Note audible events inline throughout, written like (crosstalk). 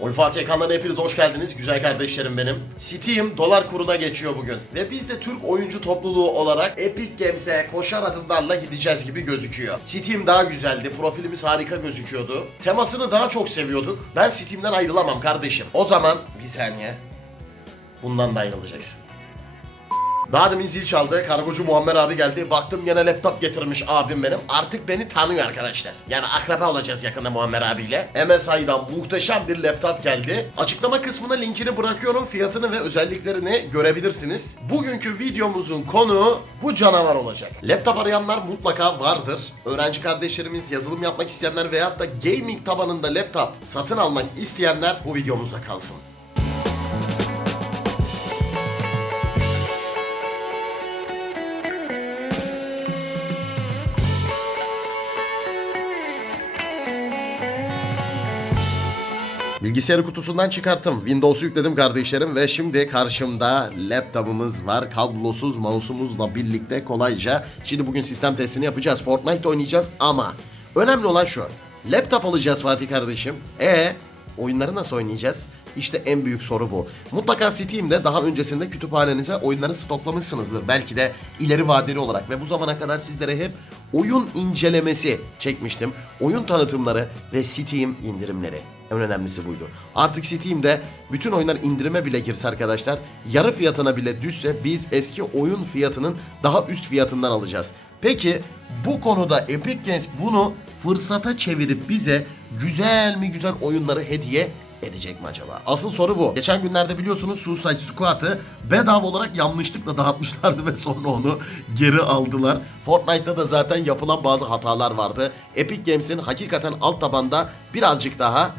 Oy Fatih kanalına hepiniz hoş geldiniz. Güzel kardeşlerim benim. Steam dolar kuruna geçiyor bugün. Ve biz de Türk oyuncu topluluğu olarak Epic Games'e koşar adımlarla gideceğiz gibi gözüküyor. Steam daha güzeldi. Profilimiz harika gözüküyordu. Temasını daha çok seviyorduk. Ben Steam'den ayrılamam kardeşim. O zaman bir saniye. Bundan da ayrılacaksın. Daha demin zil çaldı. Kargocu Muammer abi geldi. Baktım yine laptop getirmiş abim benim. Artık beni tanıyor arkadaşlar. Yani akraba olacağız yakında Muammer abiyle. MSI'dan muhteşem bir laptop geldi. Açıklama kısmına linkini bırakıyorum. Fiyatını ve özelliklerini görebilirsiniz. Bugünkü videomuzun konu bu canavar olacak. Laptop arayanlar mutlaka vardır. Öğrenci kardeşlerimiz, yazılım yapmak isteyenler veyahut da gaming tabanında laptop satın almak isteyenler bu videomuzda kalsın. Bilgisayarı kutusundan çıkarttım. Windows'u yükledim kardeşlerim ve şimdi karşımda laptopumuz var. Kablosuz mouse'umuzla birlikte kolayca. Şimdi bugün sistem testini yapacağız. Fortnite oynayacağız ama önemli olan şu. Laptop alacağız Fatih kardeşim. E Oyunları nasıl oynayacağız? İşte en büyük soru bu. Mutlaka Steam'de daha öncesinde kütüphanenize oyunları stoklamışsınızdır. Belki de ileri vadeli olarak ve bu zamana kadar sizlere hep oyun incelemesi çekmiştim. Oyun tanıtımları ve Steam indirimleri. En önemlisi buydu. Artık Steam'de bütün oyunlar indirime bile girse arkadaşlar yarı fiyatına bile düşse biz eski oyun fiyatının daha üst fiyatından alacağız. Peki bu konuda Epic Games bunu fırsata çevirip bize güzel mi güzel oyunları hediye edecek mi acaba? Asıl soru bu. Geçen günlerde biliyorsunuz Suicide Squad'ı bedava olarak yanlışlıkla dağıtmışlardı (laughs) ve sonra onu geri aldılar. Fortnite'da da zaten yapılan bazı hatalar vardı. Epic Games'in hakikaten alt tabanda birazcık daha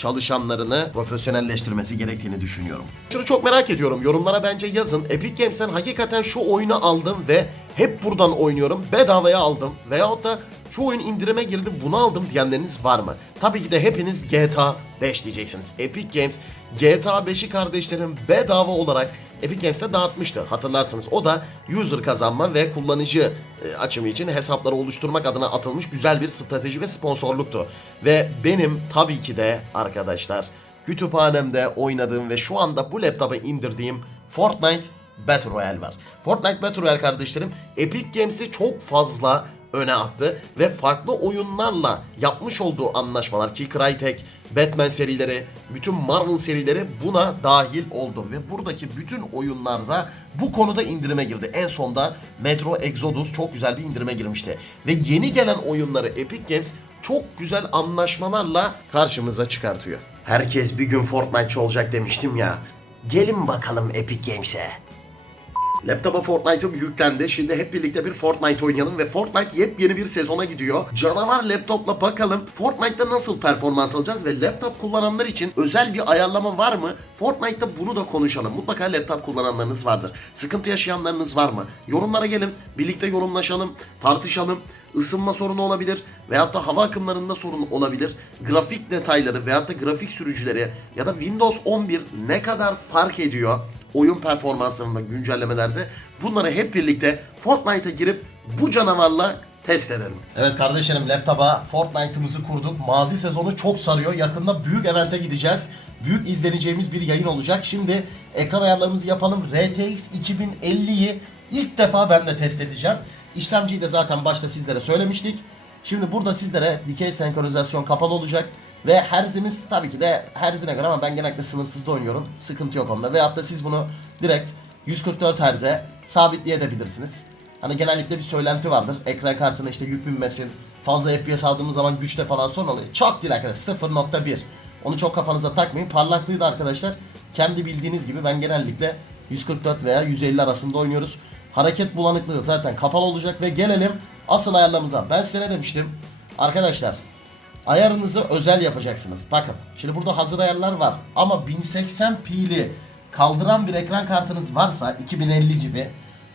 çalışanlarını profesyonelleştirmesi gerektiğini düşünüyorum. Şunu çok merak ediyorum. Yorumlara bence yazın. Epic Games'ten hakikaten şu oyunu aldım ve hep buradan oynuyorum. Bedavaya aldım. Veyahut da şu oyun indirime girdi bunu aldım diyenleriniz var mı? Tabii ki de hepiniz GTA 5 diyeceksiniz. Epic Games GTA 5'i kardeşlerim bedava olarak Epic Games'te dağıtmıştı. Hatırlarsınız o da user kazanma ve kullanıcı e, açımı için hesapları oluşturmak adına atılmış güzel bir strateji ve sponsorluktu. Ve benim tabii ki de arkadaşlar kütüphanemde oynadığım ve şu anda bu laptopa indirdiğim Fortnite Battle Royale var. Fortnite Battle Royale kardeşlerim Epic Games'i çok fazla öne attı ve farklı oyunlarla yapmış olduğu anlaşmalar ki Crytek, Batman serileri, bütün Marvel serileri buna dahil oldu ve buradaki bütün oyunlarda bu konuda indirime girdi. En sonda Metro Exodus çok güzel bir indirime girmişti ve yeni gelen oyunları Epic Games çok güzel anlaşmalarla karşımıza çıkartıyor. Herkes bir gün Fortnite'çı olacak demiştim ya. Gelin bakalım Epic Games'e. Laptopa Fortnite'ım yüklendi. Şimdi hep birlikte bir Fortnite oynayalım ve Fortnite yepyeni bir sezona gidiyor. Canavar laptopla bakalım Fortnite'da nasıl performans alacağız ve laptop kullananlar için özel bir ayarlama var mı? Fortnite'da bunu da konuşalım. Mutlaka laptop kullananlarınız vardır. Sıkıntı yaşayanlarınız var mı? Yorumlara gelin. Birlikte yorumlaşalım, tartışalım. Isınma sorunu olabilir veyahut da hava akımlarında sorun olabilir. Grafik detayları veyahut da grafik sürücüleri ya da Windows 11 ne kadar fark ediyor? Oyun performanslarında güncellemelerde bunları hep birlikte Fortnite'a girip bu canavarla test edelim. Evet kardeşlerim laptopa Fortnite'ımızı kurduk. Mazi sezonu çok sarıyor. Yakında büyük evente gideceğiz. Büyük izleneceğimiz bir yayın olacak. Şimdi ekran ayarlarımızı yapalım. RTX 2050'yi ilk defa ben de test edeceğim. İşlemciyi de zaten başta sizlere söylemiştik. Şimdi burada sizlere dikey senkronizasyon kapalı olacak. Ve herzimiz tabii ki de herzine göre ama ben genellikle sınırsızda oynuyorum. Sıkıntı yok onda. Veyahut da siz bunu direkt 144 herze sabitleyebilirsiniz. Hani genellikle bir söylenti vardır. Ekran kartına işte yük binmesin. Fazla FPS aldığımız zaman güçte falan sorun oluyor. Çok değil arkadaşlar 0.1. Onu çok kafanıza takmayın. Parlaklığı da arkadaşlar kendi bildiğiniz gibi ben genellikle 144 veya 150 arasında oynuyoruz. Hareket bulanıklığı zaten kapalı olacak ve gelelim asıl ayarlamamıza. Ben size ne demiştim? Arkadaşlar ayarınızı özel yapacaksınız. Bakın şimdi burada hazır ayarlar var ama 1080p'li kaldıran bir ekran kartınız varsa 2050 gibi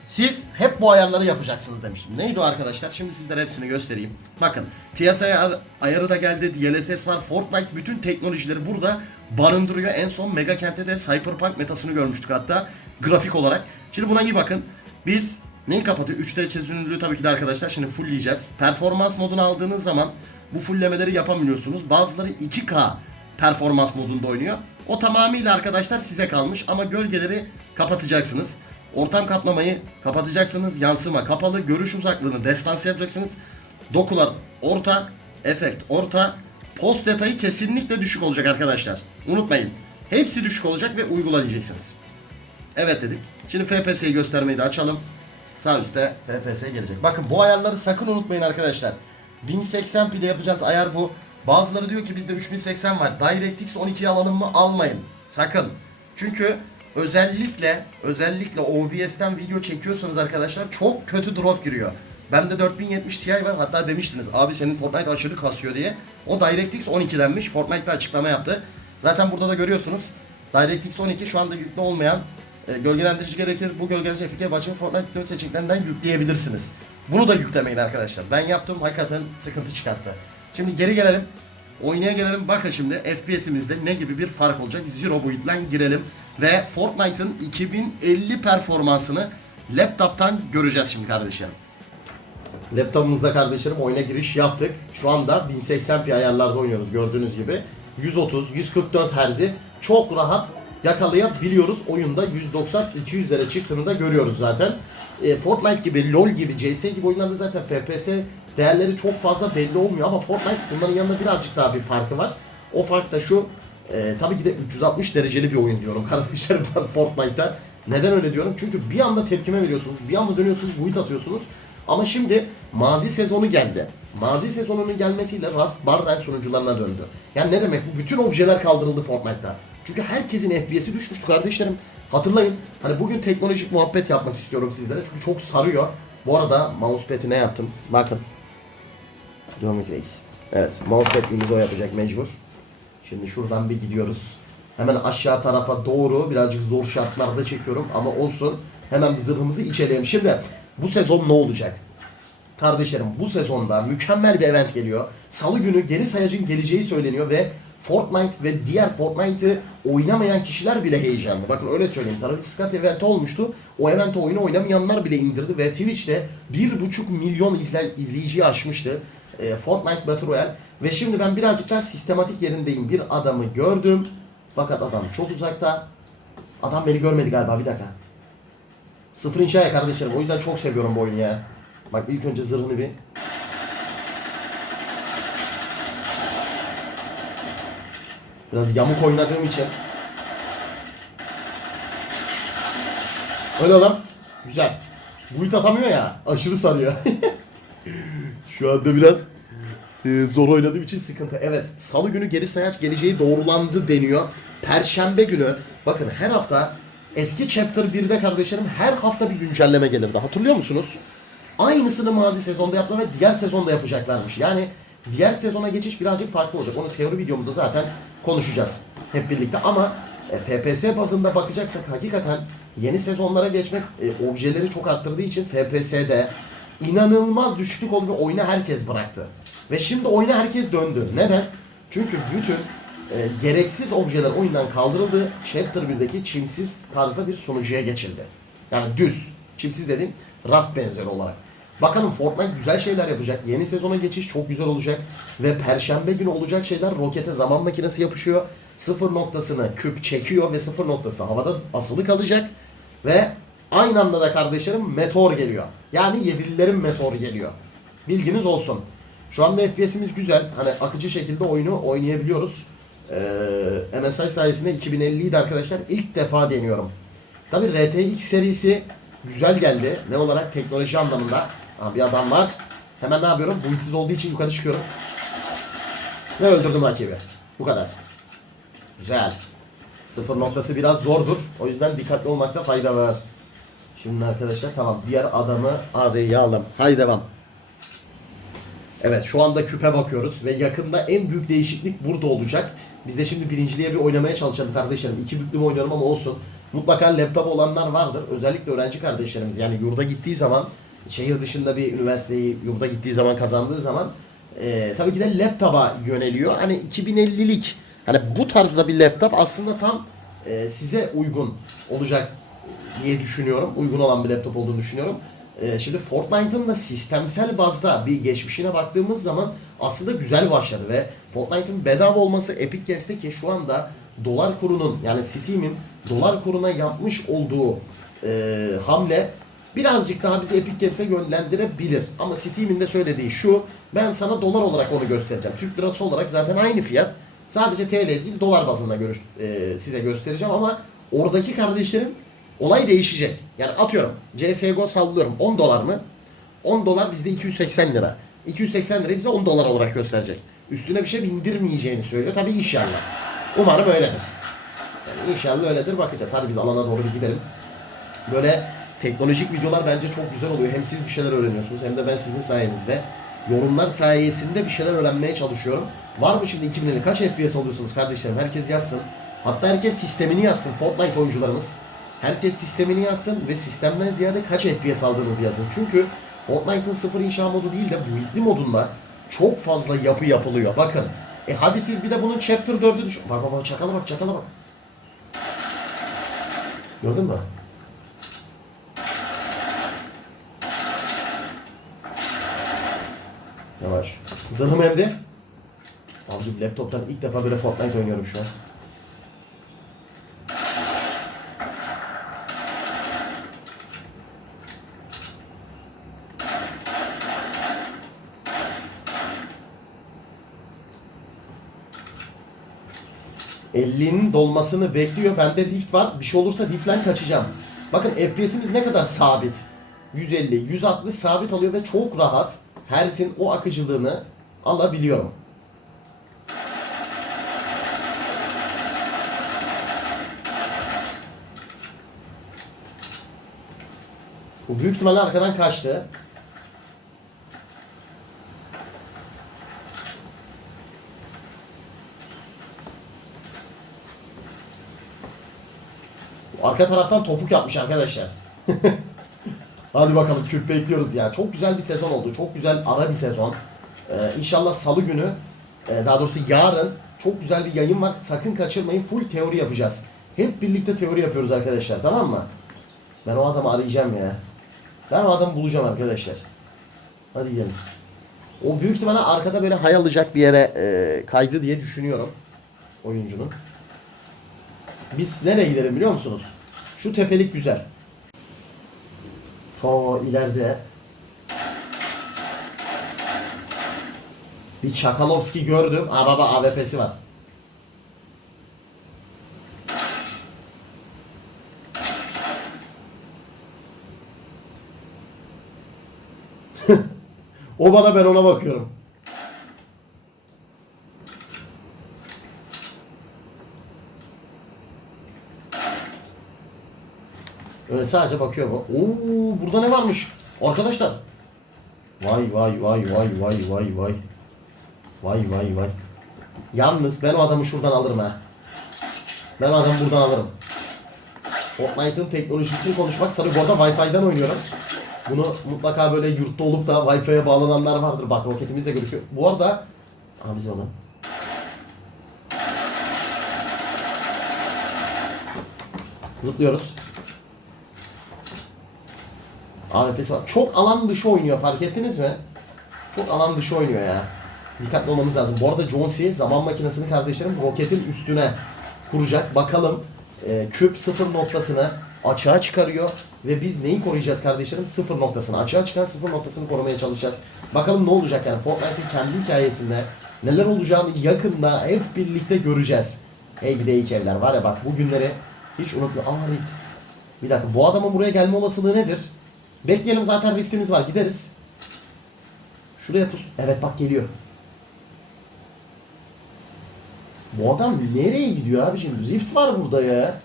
siz hep bu ayarları yapacaksınız demiştim. Neydi o arkadaşlar? Şimdi sizlere hepsini göstereyim. Bakın TSI ayar, ayarı da geldi, DLSS var, Fortnite bütün teknolojileri burada barındırıyor. En son Mega Kent'te de Cyberpunk metasını görmüştük hatta grafik olarak. Şimdi buna iyi bakın. Biz neyi kapatıyor? 3D çözünürlüğü tabii ki de arkadaşlar şimdi fullleyeceğiz. Performans modunu aldığınız zaman bu fulllemeleri yapamıyorsunuz. Bazıları 2K performans modunda oynuyor. O tamamıyla arkadaşlar size kalmış ama gölgeleri kapatacaksınız. Ortam katlamayı kapatacaksınız. Yansıma kapalı. Görüş uzaklığını destans yapacaksınız. Dokular orta. Efekt orta. Post detayı kesinlikle düşük olacak arkadaşlar. Unutmayın. Hepsi düşük olacak ve uygulayacaksınız. Evet dedik. Şimdi FPS'yi göstermeyi de açalım. Sağ üstte FPS gelecek. Bakın bu ayarları sakın unutmayın arkadaşlar. 1080p'de yapacağınız ayar bu. Bazıları diyor ki bizde 3080 var. DirectX 12'yi alalım mı? Almayın. Sakın. Çünkü özellikle özellikle OBS'ten video çekiyorsanız arkadaşlar çok kötü drop giriyor. Bende 4070 Ti var. Hatta demiştiniz abi senin Fortnite aşırı kasıyor diye. O DirectX 12'denmiş. Fortnite'da açıklama yaptı. Zaten burada da görüyorsunuz. DirectX 12 şu anda yüklü olmayan e, gölgelendirici gerekir. Bu gölgelendirici APK başka Fortnite yükleme seçeneklerinden yükleyebilirsiniz. Bunu da yüklemeyin arkadaşlar. Ben yaptım hakikaten sıkıntı çıkarttı. Şimdi geri gelelim. Oyuna gelelim. Bakın şimdi FPS'imizde ne gibi bir fark olacak. Zero boyuttan girelim. Ve Fortnite'ın 2050 performansını laptop'tan göreceğiz şimdi kardeşlerim. Laptopumuzda kardeşlerim oyuna giriş yaptık. Şu anda 1080p ayarlarda oynuyoruz gördüğünüz gibi. 130, 144 Hz'i çok rahat yakalayabiliyoruz. Oyunda 190-200'lere çıktığını da görüyoruz zaten. E, Fortnite gibi, LoL gibi, CS gibi oyunlarda zaten FPS değerleri çok fazla belli olmuyor ama Fortnite bunların yanında birazcık daha bir farkı var. O fark da şu, e, tabii ki de 360 dereceli bir oyun diyorum (laughs) kardeşlerim ben Fortnite'ta. Neden öyle diyorum? Çünkü bir anda tepkime veriyorsunuz, bir anda dönüyorsunuz, buit atıyorsunuz. Ama şimdi mazi sezonu geldi. Mazi sezonunun gelmesiyle Rust Barren sunucularına döndü. Yani ne demek bu? Bütün objeler kaldırıldı Fortnite'ta. Çünkü herkesin FPS'i düşmüştü kardeşlerim. Hatırlayın. Hani bugün teknolojik muhabbet yapmak istiyorum sizlere. Çünkü çok sarıyor. Bu arada mousepad'i ne yaptım? Bakın. Geometry Reis. Evet. Mousepad'imizi o yapacak mecbur. Şimdi şuradan bir gidiyoruz. Hemen aşağı tarafa doğru birazcık zor şartlarda çekiyorum ama olsun. Hemen bir zırhımızı içeleyelim. Şimdi bu sezon ne olacak? Kardeşlerim bu sezonda mükemmel bir event geliyor. Salı günü geri sayacın geleceği söyleniyor ve Fortnite ve diğer Fortnite'ı oynamayan kişiler bile heyecanlı. Bakın öyle söyleyeyim. Travis Scott eventi olmuştu. O event oyunu oynamayanlar bile indirdi ve Twitch'te 1.5 milyon izlen, izleyiciyi aşmıştı. E, Fortnite Battle Royale. Ve şimdi ben birazcık daha sistematik yerindeyim. Bir adamı gördüm. Fakat adam çok uzakta. Adam beni görmedi galiba bir dakika. Sıfır inşa ya kardeşlerim. O yüzden çok seviyorum bu oyunu ya. Bak ilk önce zırhını bir. Biraz yamuk oynadığım için. Öyle lan. Güzel. Buit atamıyor ya. Aşırı sarıyor. (laughs) Şu anda biraz e, zor oynadığım için sıkıntı. Evet. Salı günü geri sayaç geleceği doğrulandı deniyor. Perşembe günü bakın her hafta eski Chapter 1'de kardeşlerim her hafta bir güncelleme gelirdi. Hatırlıyor musunuz? Aynısını mazi sezonda yaptılar ve diğer sezonda yapacaklarmış. Yani diğer sezona geçiş birazcık farklı olacak. Onu teori videomuzda zaten konuşacağız hep birlikte. Ama e, FPS bazında bakacaksak hakikaten yeni sezonlara geçmek e, objeleri çok arttırdığı için FPS'de inanılmaz düşüklük oldu ve oyunu herkes bıraktı. Ve şimdi oyuna herkes döndü. Neden? Çünkü bütün e, gereksiz objeler oyundan kaldırıldı. Chapter 1'deki çimsiz tarzda bir sunucuya geçildi. Yani düz. Çimsiz dediğim Rust benzeri olarak. Bakalım Fortnite güzel şeyler yapacak. Yeni sezona geçiş çok güzel olacak. Ve perşembe günü olacak şeyler rokete zaman makinesi yapışıyor. Sıfır noktasını küp çekiyor ve sıfır noktası havada asılı kalacak. Ve aynı anda da kardeşlerim meteor geliyor. Yani yedililerin meteor geliyor. Bilginiz olsun. Şu anda FPS'imiz güzel. Hani akıcı şekilde oyunu oynayabiliyoruz. Ee, MSI sayesinde 2050'yi de arkadaşlar ilk defa deniyorum. Tabi RTX serisi güzel geldi. Ne olarak? Teknoloji anlamında. Aa, bir adam var. Hemen ne yapıyorum? Buitsiz olduğu için yukarı çıkıyorum. Ve öldürdüm rakibi. Bu kadar. Güzel. Sıfır noktası biraz zordur. O yüzden dikkatli olmakta fayda var. Şimdi arkadaşlar tamam. Diğer adamı arayalım. Haydi devam. Evet şu anda küpe bakıyoruz ve yakında en büyük değişiklik burada olacak. Biz de şimdi birinciliğe bir oynamaya çalışalım kardeşlerim. İki büklüm oynuyorum ama olsun. Mutlaka laptop olanlar vardır. Özellikle öğrenci kardeşlerimiz yani yurda gittiği zaman şehir dışında bir üniversiteyi yurda gittiği zaman kazandığı zaman e, tabii ki de laptopa yöneliyor. Hani 2050'lik hani bu tarzda bir laptop aslında tam e, size uygun olacak diye düşünüyorum. Uygun olan bir laptop olduğunu düşünüyorum. Ee, şimdi Fortnite'ın da sistemsel bazda bir geçmişine baktığımız zaman aslında güzel başladı ve Fortnite'ın bedava olması Epic Games'te ki şu anda dolar kurunun yani Steam'in dolar kuruna yapmış olduğu e, hamle birazcık daha bizi Epic Games'e yönlendirebilir. Ama Steam'in de söylediği şu, ben sana dolar olarak onu göstereceğim. Türk lirası olarak zaten aynı fiyat. Sadece TL değil dolar bazında görüş, e, size göstereceğim ama oradaki kardeşlerim olay değişecek. Yani atıyorum CSGO sallıyorum 10 dolar mı? 10 dolar bizde 280 lira. 280 lirayı bize 10 dolar olarak gösterecek. Üstüne bir şey bindirmeyeceğini söylüyor. Tabii inşallah. Umarım öyledir. Yani inşallah öyledir bakacağız. Hadi biz alana doğru bir gidelim. Böyle teknolojik videolar bence çok güzel oluyor. Hem siz bir şeyler öğreniyorsunuz hem de ben sizin sayenizde yorumlar sayesinde bir şeyler öğrenmeye çalışıyorum. Var mı şimdi 2050 kaç FPS alıyorsunuz kardeşlerim? Herkes yazsın. Hatta herkes sistemini yazsın. Fortnite oyuncularımız. Herkes sistemini yazsın ve sistemden ziyade kaç FPS aldığınızı yazın. Çünkü Fortnite'ın sıfır inşa modu değil de build'li modunda çok fazla yapı yapılıyor. Bakın. E hadi siz bir de bunun Chapter 4'ü düşün. Bak bak bak çakala bak çakala bak. Gördün mü? Yavaş. Zırhım evde. Abicim laptoptan ilk defa böyle Fortnite oynuyorum şu an. ...50'nin dolmasını bekliyor. Bende diff var. Bir şey olursa diff'len kaçacağım. Bakın FPS'imiz ne kadar sabit. 150, 160 sabit alıyor ve çok rahat Hertz'in o akıcılığını alabiliyorum. Bu büyük ihtimalle arkadan kaçtı. Arka taraftan topuk yapmış arkadaşlar. (laughs) Hadi bakalım Kürt bekliyoruz ya. Çok güzel bir sezon oldu. Çok güzel ara bir sezon. Ee, inşallah salı günü, e, daha doğrusu yarın çok güzel bir yayın var. Sakın kaçırmayın. Full teori yapacağız. Hep birlikte teori yapıyoruz arkadaşlar. Tamam mı? Ben o adamı arayacağım ya. Ben o adamı bulacağım arkadaşlar. Hadi gidelim. O büyük ihtimalle arkada böyle hay alacak bir yere e, kaydı diye düşünüyorum. Oyuncunun. Biz nereye gidelim biliyor musunuz? Şu tepelik güzel. Ta ileride bir Çakalovski gördüm. Aa baba AWP'si var. (laughs) o bana ben ona bakıyorum. Öyle sadece bakıyor. Oo burada ne varmış? Arkadaşlar. Vay vay vay vay vay vay vay. Vay vay vay. Yalnız ben o adamı şuradan alırım ha. Ben o adamı buradan alırım. Fortnite'ın teknolojisini konuşmak sarı. Bu arada Wi-Fi'den oynuyorum. Bunu mutlaka böyle yurtta olup da Wi-Fi'ye bağlananlar vardır. Bak roketimiz de gözüküyor. Bu arada... Aa bizim adam. Zıplıyoruz. AWP'si var. Çok alan dışı oynuyor fark ettiniz mi? Çok alan dışı oynuyor ya. Dikkatli olmamız lazım. Bu arada John C. zaman makinesini kardeşlerim roketin üstüne kuracak. Bakalım e, küp sıfır noktasını açığa çıkarıyor. Ve biz neyi koruyacağız kardeşlerim? Sıfır noktasını. Açığa çıkan sıfır noktasını korumaya çalışacağız. Bakalım ne olacak yani. Fortnite'in kendi hikayesinde neler olacağını yakında hep birlikte göreceğiz. Hey bir de iyi evler var ya bak bu günleri hiç unutma. Aa Rift. Bir dakika bu adamın buraya gelme olasılığı nedir? Bekleyelim zaten riftimiz var gideriz. Şuraya pus. Evet bak geliyor. Bu adam nereye gidiyor abiciğim? Rift var burada ya.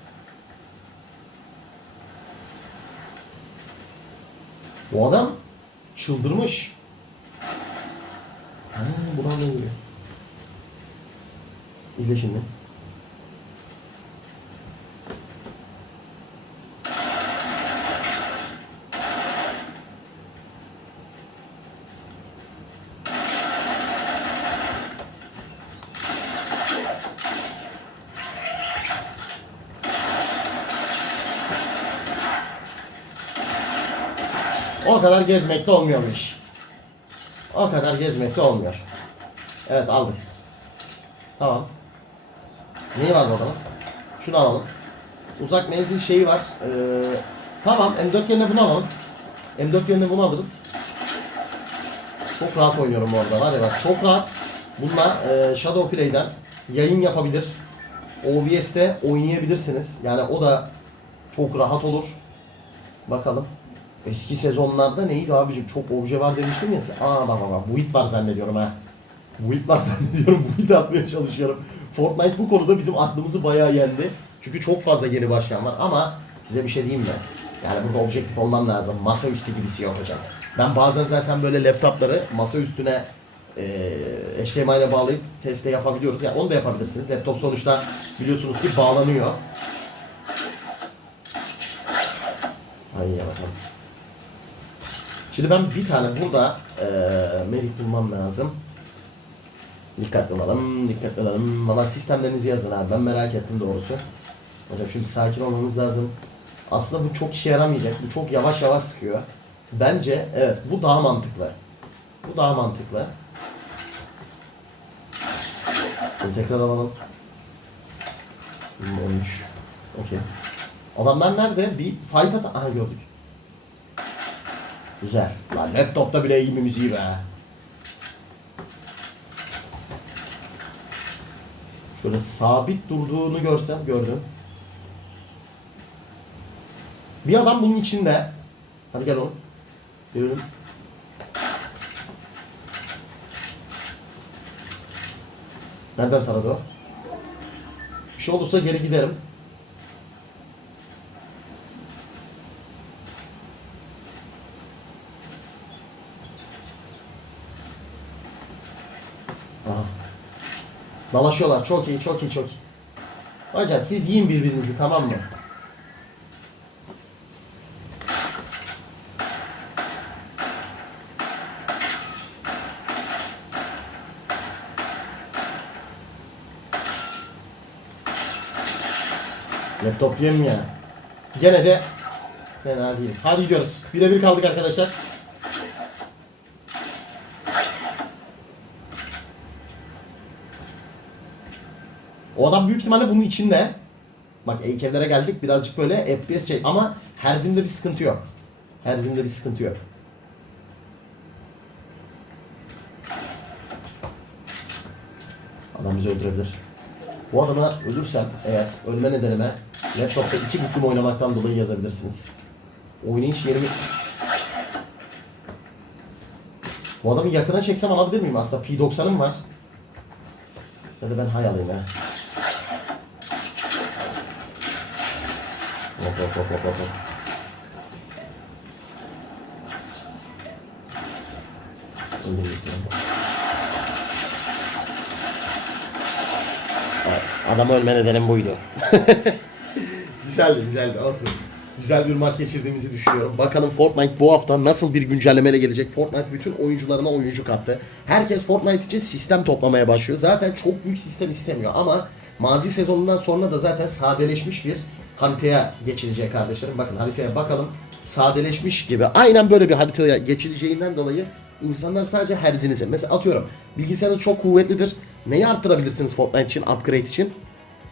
Bu adam çıldırmış. Ha, buradan ne oluyor? İzle şimdi. O kadar gezmekte olmuyor iş. O kadar gezmekte olmuyor. Evet aldık. Tamam. Neyi var bu adamın? Şunu alalım. Uzak menzil şeyi var. Ee, tamam M4 yerine bunu alalım. M4 yerine bunu alırız. Çok rahat oynuyorum var ya bak çok rahat. Bununla e, Shadow Play'den yayın yapabilir. OBS'te oynayabilirsiniz. Yani o da çok rahat olur. Bakalım. Eski sezonlarda neydi abicim? Çok obje var demiştim ya. Aa bak bak bak. Buit var zannediyorum ha. Buit var (laughs) zannediyorum. Buit atmaya çalışıyorum. Fortnite bu konuda bizim aklımızı bayağı yendi. Çünkü çok fazla yeni başlayan var ama size bir şey diyeyim mi? Yani burada objektif olmam lazım. Masaüstü gibisi yok hocam. Ben bazen zaten böyle laptopları masa üstüne e, HDMI ile bağlayıp teste yapabiliyoruz. Yani onu da yapabilirsiniz. Laptop sonuçta biliyorsunuz ki bağlanıyor. Ay ya bakalım. Şimdi ben bir tane burada e, medik bulmam lazım. Dikkatli olalım, dikkatli olalım. Valla sistemlerinizi yazın abi. Ben merak ettim doğrusu. Hocam şimdi sakin olmamız lazım. Aslında bu çok işe yaramayacak. Bu çok yavaş yavaş sıkıyor. Bence evet bu daha mantıklı. Bu daha mantıklı. Şimdi tekrar alalım. Hmm, Olmuş. Okey. Adamlar nerede? Bir fight at... Aha gördük. Güzel. Lan laptopta bile iyi bir müziği be. Şöyle sabit durduğunu görsem gördüm. Bir adam bunun içinde. Hadi gel oğlum. Yürüyelim. Nereden taradı o? Bir şey olursa geri giderim. Dalaşıyorlar. Çok iyi, çok iyi, çok iyi. Hocam siz yiyin birbirinizi tamam mı? Laptop yem ya. Gene de fena değil. Hadi gidiyoruz. Birebir kaldık arkadaşlar. O adam büyük ihtimalle bunun içinde. Bak heykelere geldik birazcık böyle FPS şey ama herzimde bir sıkıntı yok. Herzimde bir sıkıntı yok. Adam bizi öldürebilir. Bu adama ölürsem eğer ölme nedenime laptopta iki büklüm oynamaktan dolayı yazabilirsiniz. Oynayış yerimi... Bu adamı yakına çeksem alabilir miyim? Aslında P90'ım var. Ya da ben hay alayım ha. Hop hop hop hop hop. Evet, adam ölme nedenim buydu. (laughs) güzeldi, güzeldi. Olsun. Güzel bir maç geçirdiğimizi düşünüyorum. Bakalım Fortnite bu hafta nasıl bir güncellemeyle gelecek? Fortnite bütün oyuncularına oyuncu kattı. Herkes Fortnite için sistem toplamaya başlıyor. Zaten çok büyük sistem istemiyor ama mazi sezonundan sonra da zaten sadeleşmiş bir haritaya geçilecek kardeşlerim. Bakın haritaya bakalım. Sadeleşmiş gibi. Aynen böyle bir haritaya geçileceğinden dolayı insanlar sadece herzinizi. Mesela atıyorum bilgisayarınız çok kuvvetlidir. Neyi arttırabilirsiniz Fortnite için, upgrade için?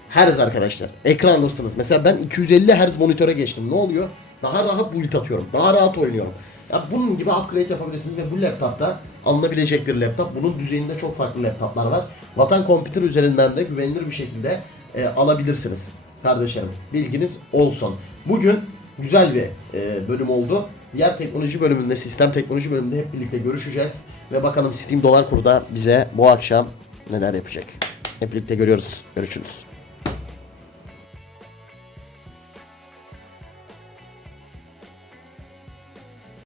Hertz arkadaşlar. Ekran alırsınız. Mesela ben 250 Hz monitöre geçtim. Ne oluyor? Daha rahat build atıyorum. Daha rahat oynuyorum. Ya bunun gibi upgrade yapabilirsiniz ve bu laptopta alınabilecek bir laptop. Bunun düzeyinde çok farklı laptoplar var. Vatan Computer üzerinden de güvenilir bir şekilde e, alabilirsiniz. Kardeşlerim bilginiz olsun. Bugün güzel bir e, bölüm oldu. Diğer teknoloji bölümünde, sistem teknoloji bölümünde hep birlikte görüşeceğiz. Ve bakalım Steam dolar kurda bize bu akşam neler yapacak. Hep birlikte görüyoruz. Görüşürüz.